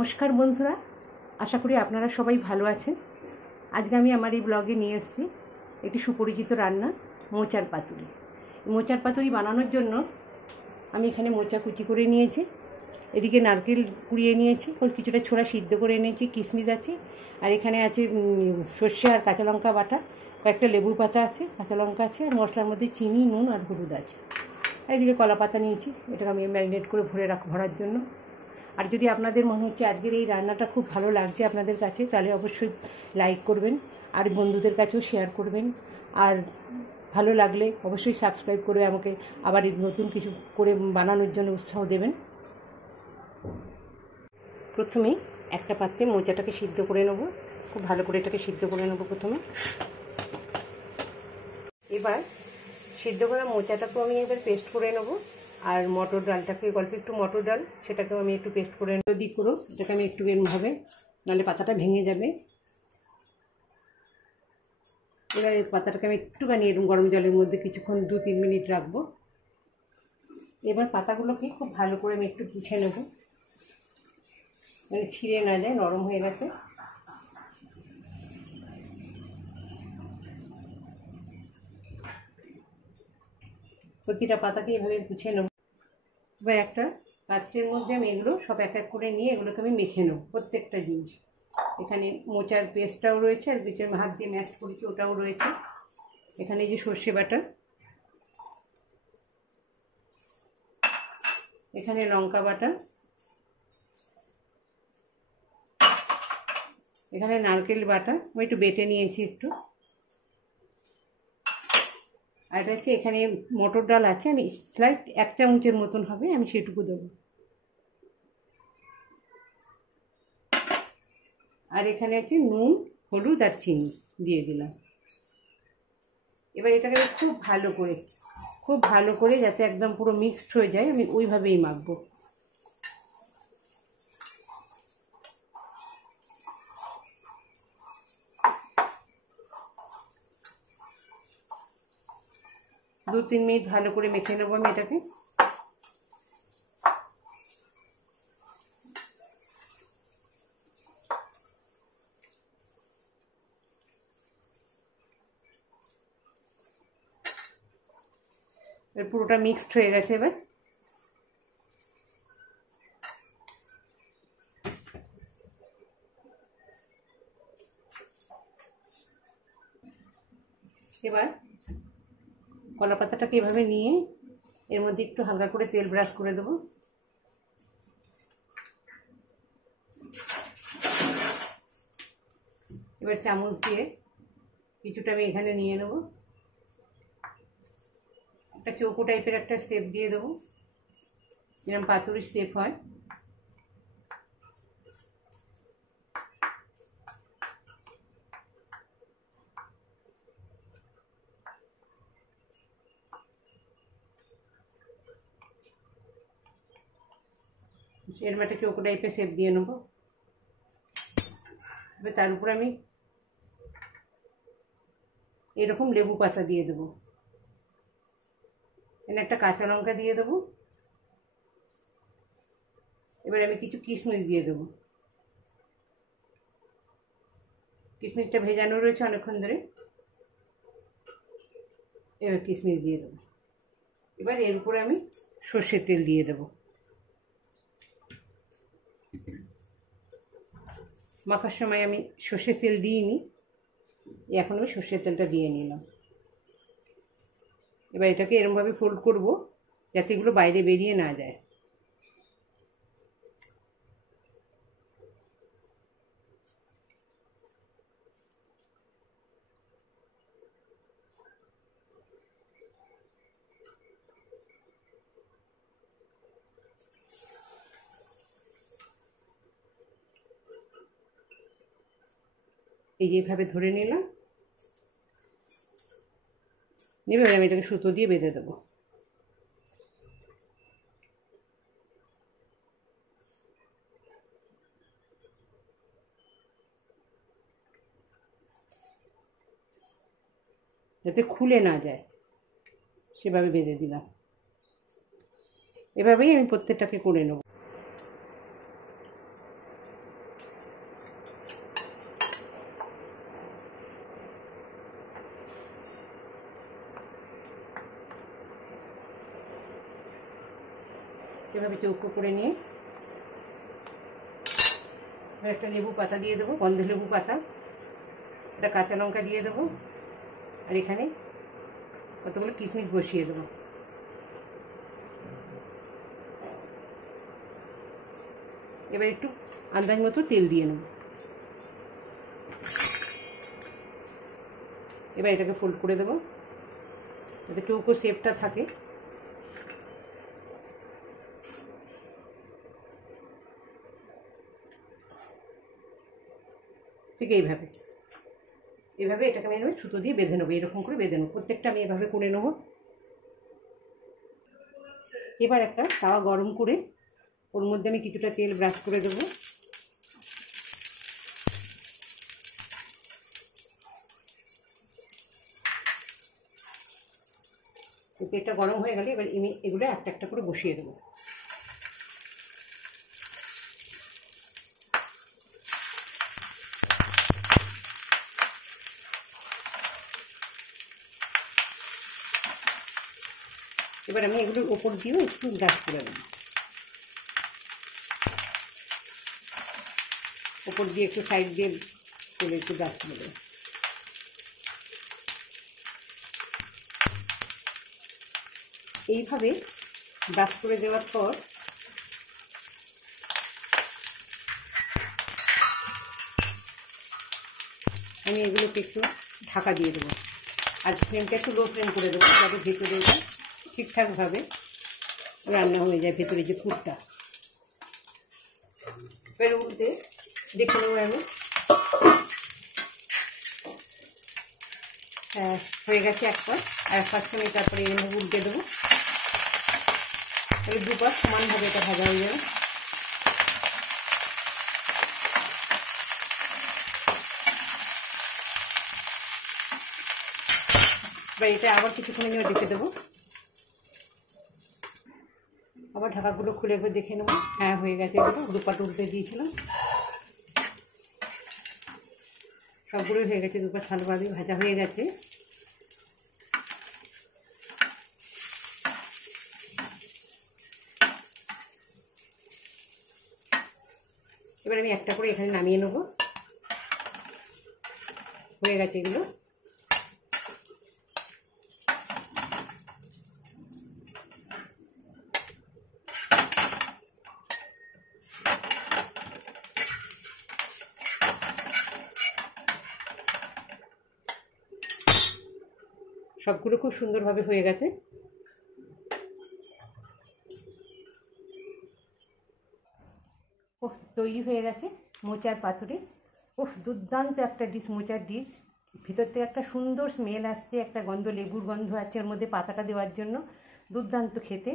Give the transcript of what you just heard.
নমস্কার বন্ধুরা, আশা করি আপনারা সবাই ভালো আছেন। আজকে আমি আমার এই ব্লগে নিয়ে এসেছি একটি সুপরিচিত রান্না, মোচার পাতুরি। মোচার পাতুরি বানানোর জন্য আমি এখানে মোচা কুচি করে নিয়েছি, এদিকে নারকেল কুড়িয়ে নিয়েছি, কিছুটা ছোলা সিদ্ধ করে এনেছি, কিশমিশ আছে, আর এখানে আছে সর্ষে আর কাঁচা লঙ্কা বাটা, কয়েকটা লেবু পাতা আছে, কাঁচা লঙ্কা আছে, আর মশলার মধ্যে চিনি, নুন আর হলুদ আছে। আর এদিকে কলা পাতা নিয়েছি, এটাকে আমি ম্যারিনেট করে ভরার জন্য। আর যদি আপনাদের মনে হচ্ছে আজকের এই রান্নাটা খুব ভালো লাগছে আপনাদের কাছে, তাহলে অবশ্যই লাইক করবেন আর বন্ধুদের কাছেও শেয়ার করবেন। আর ভালো লাগলে অবশ্যই সাবস্ক্রাইব করে আমাকে আবার নতুন কিছু করে বানানোর জন্য উৎসাহ দেবেন। প্রথমেই একটা পাত্রে মোচাটাকে সিদ্ধ করে নেব, খুব ভালো করে এটাকে সিদ্ধ করে নেব প্রথমে। এবার সিদ্ধ করা মোচাটাকেও আমি এবার পেস্ট করে নেব, আর মটর ডালটাকে, অল্প একটু মটর ডাল, সেটাকেও আমি একটু পেস্ট করে নেব। দিক করো এটাকে আমি একটু এরমভাবে, নাহলে পাতাটা ভেঙে যাবে। এবার এই পাতাটাকে আমি একটুখানি এরকম গরম জলের মধ্যে কিছুক্ষণ 2-3 মিনিট রাখবো। এবার পাতাগুলোকে খুব ভালো করে আমি একটু পুছে নেব, মানে ছিঁড়ে না যায়, নরম হয়ে গেছে। প্রতিটা পাতাকে এভাবে পুছে নেব। এবার একটা পাত্রের মধ্যে আমি এগুলো সব এক এক করে নিয়ে এগুলোকে আমি মেখে নেব, প্রত্যেকটা জিনিস। এখানে মোচার পেস্টটাও রয়েছে, আর বিচের হাত দিয়ে ম্যাশ করেছি ওটাও রয়েছে। এখানে যে সর্ষে বাটা, এখানে লঙ্কা বাটা, এখানে নারকেল বাটা, আমি একটু বেটে নিয়েছি একটু। আর এটা হচ্ছে এখানে মটর ডাল আছে, আমি স্লাইট 1 চামচের মতন হবে, আমি সেটুকু দেবো। আর এখানে আছে নুন, হলুদ আর চিনি দিয়ে দিলাম। এবার এটাকে খুব ভালো করে যাতে একদম পুরো মিক্সড হয়ে যায়, আমি ওইভাবেই মাখবো। দু 3 মিনিট ভালো করে মেখে নেবো আমি এটাকে। পুরোটা মিক্সড হয়ে গেছে। এবার কলা পাতাটাকে এভাবে নিয়ে এর মধ্যে একটু হালকা করে তেল ব্রাশ করে দেবো। এবার চামচ দিয়ে কিছুটা আমি এখানে নিয়ে নেব, একটা চৌকো টাইপের একটা শেপ দিয়ে দেবো, যেরকম পাতুরির শেপ হয়। এরকম একটা চৌকো টাইপের শেপ দিয়ে নেবো। এবার তার উপরে আমি এরকম লেবু পাতা দিয়ে দেবো, এখানে একটা কাঁচা লঙ্কা দিয়ে দেবো। এবার আমি কিছু কিশমিশ দিয়ে দেবো, কিশমিশটা ভেজানো রয়েছে অনেকক্ষণ ধরে। এবার কিশমিশ দিয়ে দেবো। এবার এর উপরে আমি সর্ষের তেল দিয়ে দেবো। মাখার সময় আমি সর্ষের তেল দিইনি, এখন আমি সর্ষের তেলটা দিয়ে নিলাম। এবার এটাকে এরকমভাবে ফোল্ড করব যাতে এগুলো বাইরে বেরিয়ে না যায়। এই যেভাবে ধরে নিলাম। এবার আমি এটাকে সুতো দিয়ে বেঁধে দেবো। যাতে খুলে না যায় সেভাবে বেঁধে দিলাম। এভাবেই আমি প্রত্যেকটাকে করে নেব। এভাবে চৌকো করে নিয়ে একটা লেবু পাতা দিয়ে দেবো, গন্ধ লেবু পাতা, একটা কাঁচা লঙ্কা দিয়ে দেবো, আর এখানে কতগুলো কিশমিশ বসিয়ে দেবো। এবার একটু আন্দাজ মতো তেল দিয়ে নেব। এবার এটাকে ফোল্ড করে দেবো যাতে চৌকো শেপটা থাকে। ঠিক এইভাবে এটাকে আমি সুতো দিয়ে বেঁধে নেবো, এরকম করে বেঁধে নেবো। প্রত্যেকটা আমি এভাবে করে নেব। এবার একটা তাওয়া গরম করে ওর মধ্যে আমি কিছুটা তেল ব্রাশ করে দেবো। তেলটা গরম হয়ে গেলে এবার আমি এগুলো একটা একটা করে বসিয়ে দেবো। এবার আমি এগুলোর ওপর দিয়েও একটু ব্রাশ করে দেবো, ওপর দিয়ে একটু সাইড দিয়ে তেলে একটু ব্রাশ করে দেবো। এইভাবে ব্রাশ করে দেওয়ার পর আমি এগুলোকে একটু ঢাকা দিয়ে দেবো, আর ফ্লেমটা একটু লো ফ্লেম করে দেবো যাতে ভেতরে ঠিকঠাকভাবে রান্না হয়ে যায়, ভেতরে যে পুরটা। এবার উল্টে দেখে নেবো আমি। হয়ে গেছে এক পাশ, আর এক পাশটা আমি তারপরে এনে উল্টে দেবো। তাহলে দুপাশ সমানভাবে এটা ভাজা হয়ে যাবে। এবার এটা আবার কিছুক্ষণ নিয়ে রেখে দেবো। আবার ঢাকাগুলো খুলে একবার দেখে নেবো। হ্যাঁ, হয়ে গেছে। এগুলো দুপাট উল্টে দিয়েছিলাম, সবগুলোই হয়ে গেছে। দুপাট ভালোভাবে ভাজা হয়ে গেছে। এবার আমি একটা করে এখানে নামিয়ে নেব। হয়ে গেছে এগুলো। সবগুলো খুব সুন্দরভাবে হয়ে গেছে। ওহ, তৈরি হয়ে গেছে মোচার পাতুরি। ওহ, দুর্দান্ত একটা ডিশ, মোচার ডিশ। ভিতর থেকে একটা সুন্দর স্মেল আসছে, একটা গন্ধ, লেবুর গন্ধ আছে ওর মধ্যে পাতাটা দেওয়ার জন্য। দুর্দান্ত খেতে।